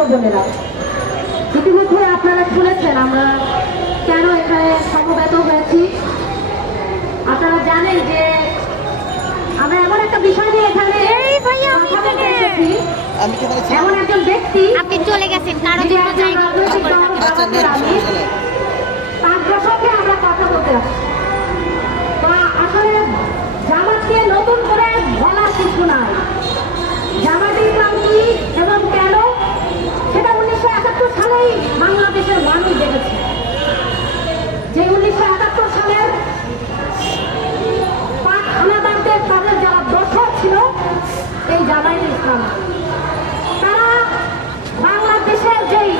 ও বোনেরা, ইতিমধ্যে আপনারা শুনেছেন আমরা কেন এখানে সমবেত হয়েছি। আপনারা জানেন যে আমরা এমন একটা বিষয় নিয়ে এখানে এমন একজন ব্যক্তি আপনি চলে গেছেন, কারো জন্য জায়গা তার প্রসঙ্গে আমরা কথা বলতে আসছি। আসলে জামাতকে নতুন করে বলার কিছু নাই। জামাতে ইসলাম কি এবং কেন সেটা 1971 সালেই বাংলাদেশের মানুষ দেখেছে। যে 1971 সালের পাক হানাদারদের তাদের যারা দোষর ছিল এই জামাতে ইসলাম, তারা বাংলাদেশের যেই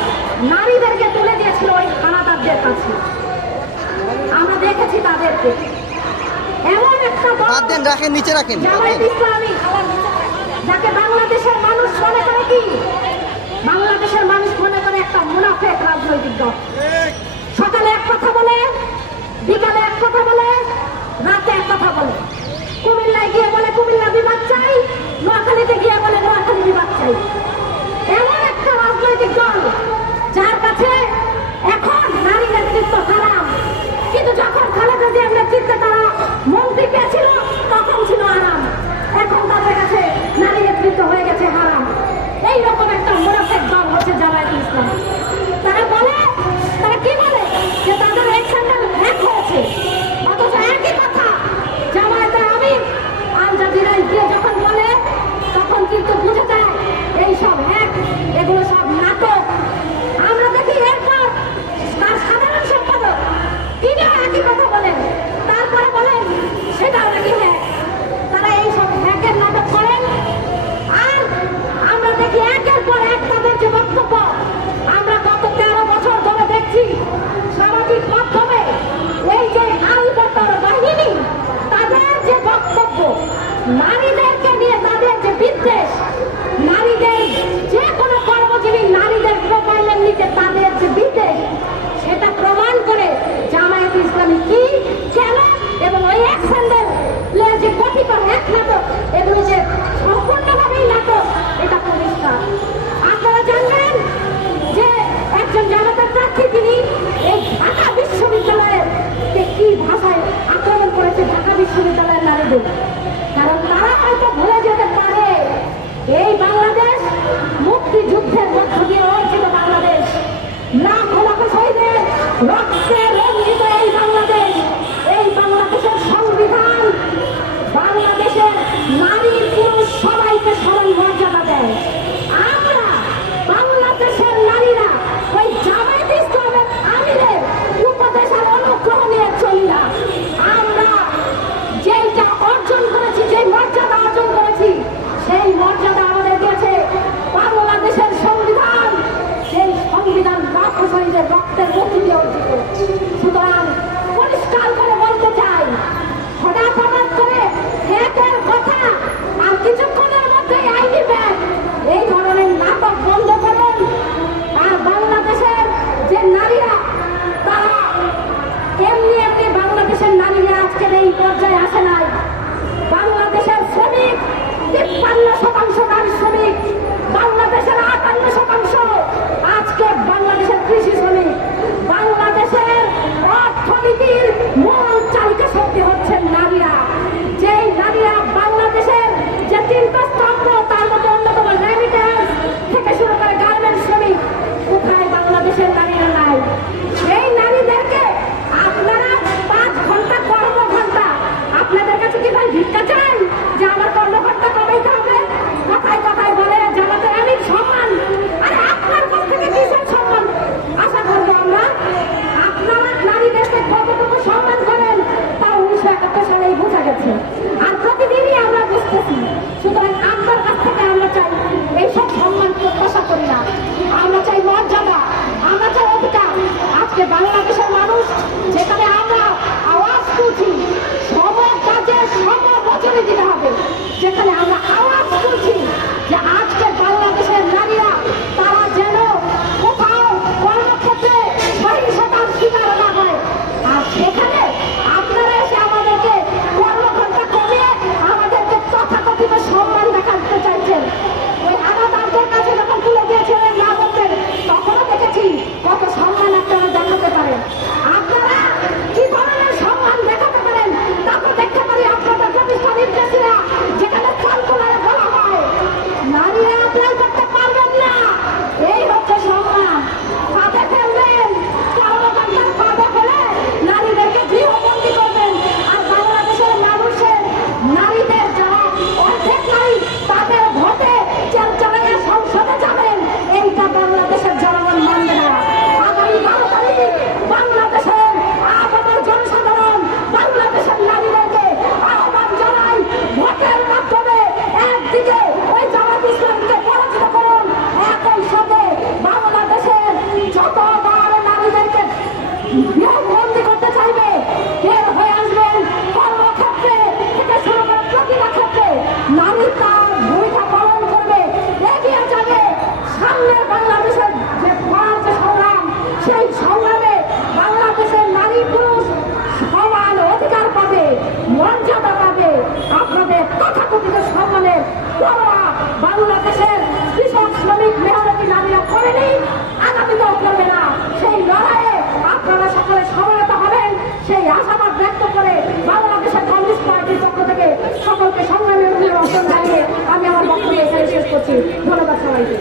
নারীদেরকে তুলে দিয়েছিল ওই হানাদারদের কাছে। আমরা দেখেছি তাদেরকে এমন একটা রাখেন, নিচে রাখেন। জামায়াতে ইসলামী যাকে বাংলাদেশের মানুষ মনে করে কি, বাংলাদেশের মানুষ মনে করে একটা মুনাফেক রাজনৈতিক দল। সকালে এক কথা বলে, বিকালে এক কথা বলে, রাতে এক কথা বলে। কুমিল্লায় গিয়ে বলে কুমিল্লা বিভাগ চাই, নোয়াখালীতে গিয়ে বলে নোয়াখালী বিভাগ চাই। এমন একটা রাজনৈতিক দল যার কাছে এখন নারী নেতৃত্ব হারাম, কিন্তু যখন খালেদা জিয়ার নেতৃত্বে তারা মন্ত্রী পেয়েছিল তখন ছিল আরাম। এখন তাদের কাছে নারী নেতৃত্ব হয়ে গেছে হারাম। এইরকম একটা মুনাফিক দল হচ্ছে জামায়াতে ইসলামী। তারা বলে, তারা কি বলে যে তাদের এক স্যান্ডেল হ্যাক হয়েছে, অথচ একই কথা জামায়াতের আমির আল জাজিরায় গিয়ে যখন বলে তখন কিন্তু বুঝে যায় এইসব হ্যাক, এগুলো সব নাটক। আমরা দেখি এরপর তার সাধারণ সম্পাদক তিনি একই কথা বলেন, তারপরে বলেন সেটাও নাকি হ্যাক। তারা এইসব হ্যাকের নাটক করেন। আর আমরা দেখি একের পর এক তাদের যে বক্তব্য আমরা গত 13 বছর ধরে দেখছি সামাজিক মাধ্যমে, এই যে আলবদর বাহিনী তাদের যে বক্তব্য, নারীদেরকে নিয়ে তাদের যে বিদ্বেষ, নারীদের যে কোনো কর্মজীবী নারীদের প্রোফাইলের নিচে তাদের যে বিদ্বেষ, সেটা প্রমাণ করে জামায়াতে ইসলামী কি, কেন এবং ওই এক স্যান্ডেল যে কঠিকর এক নাটক, এগুলো যে সম্পূর্ণভাবেই নাটক, এটা পরিষ্কার। আপনারা জানবেন যে একজন জামাতের প্রার্থী তিনি এই ঢাকা বিশ্ববিদ্যালয়ের কি ভাষায় আক্রমণ করেছে ঢাকা বিশ্ববিদ্যালয়ের নারীদের। কারণ তারা হয়তো ভুলে যেতে পারে এই বাংলাদেশ মুক্তিযুদ্ধের মধ্য দিয়ে হয়েছিল বাংলাদেশ, লাখো লাখো শহীদের রক্তে রঞ্জিত এই বাংলাদেশ। এই বাংলাদেশের সংবিধান বাংলাদেশের নারী পুরুষ সবাইকে সমান মর্যাদা দেয়। আমরা বাংলাদেশের নারীরা ওই জামায়াতে ইসলামের আমিরের উপদেশ আর অনুগ্রহ নিয়ে চলি না। আমরা যেইটা অর্জন করেছি, যে মর্যাদা অর্জন করেছি, সেই মর্যাদা আমাদের দিয়েছে বাংলাদেশের সংবিধান। সেই সংবিধান লাখো শহীদের রক্তের মধ্যে দিয়ে অর্জিত। সেই সংগ্রামে বাংলাদেশের নারী পুরুষ সমান অধিকার পাবে, মর্যাদা পাবে। আপনাদের তথাকথিত সম্মানের পরোয়া বাংলাদেশের কৃষক শ্রমিক মেহনতি নারীরা করেনি, আগামীতেও করবে না। সেই লড়াইয়ে আপনারা সকলে সমবেত হবেন, সেই আশাবাদ ব্যক্ত করে বাংলাদেশের কমিউনিস্ট পার্টির পক্ষ থেকে সকলকে সংগ্রামী অভিনন্দন জানিয়ে আমি আমার বক্তব্য এখানে শেষ করছি। ধন্যবাদ সবাইকে।